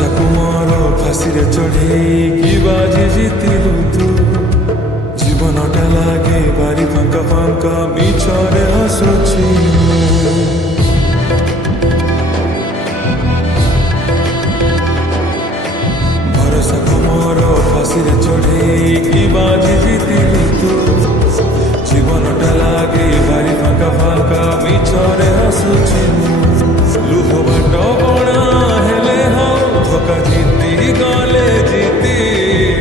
ଭରସା କୁମର ଫାଶୀରେ ଚଢ଼େଇ ବାଜି ଜିତିଲୁ ତୁ। ଜୀବନଟା ଲାଗେ ଭାରି ଫାଙ୍କା ଫାଙ୍କା ମିଛରେ ହସୁଛି ମୁଁ। ଭରସା କୁମର ଫାଶୀରେ ଚଢ଼େଇ ବାଜି ଜିତିଲୁ ତୁ। ଜୀବନଟା ଲାଗେ ଭାରି ଫାଙ୍କା ଫାଙ୍କା ମିଛରେ ହସୁଛି ମୁଁ। ଲୁହ ବାଟ ବଣା ହେଲେ ହଉ ଧୋକା ଜିତି ଗଲେ ଜିତି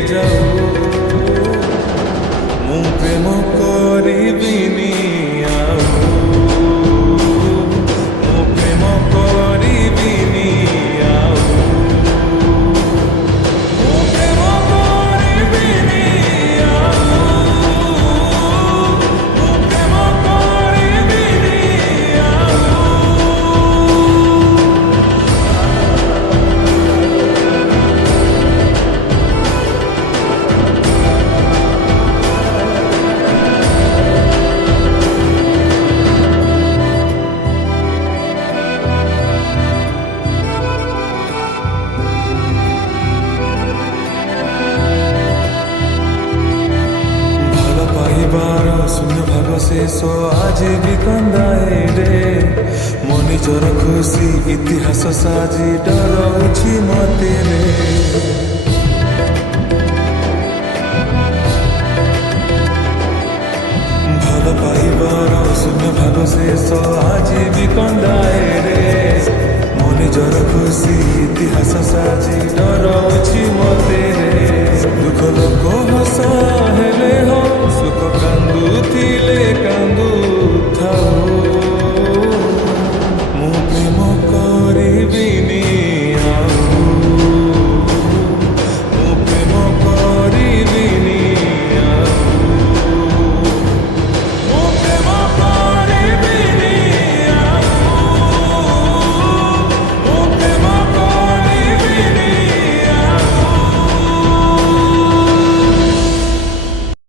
ଯାଉ। ମୁଁ ପ୍ରେମ କରିବିନି ଆଉ, ମୁଁ ପ୍ରେମ କରିବିନି ଆଉ, ମୁଁ ପ୍ରେମ କରିବିନି ଆଉ, ମୁଁ ପ୍ରେମ କରିବିନି ଆଉ। ପାଇବାର ଶୂନ୍ୟ ଭାଗ ଶେଷ ଆଜି ବି କାନ୍ଦାଏ ରେ। ମୋ ନିଜର ଖୁସି ଇତିହାସ ସାଜି ଡରଉଛି ମତେ ରେ। ଭଲ ପାଇବାର ଶୂନ୍ୟ ଭାଗ ଶେଷ ଆଜି ବି କାନ୍ଦାଏ ରେ। ମୋ ନିଜର ଖୁସି ଇତିହାସ ସାଜି ଡର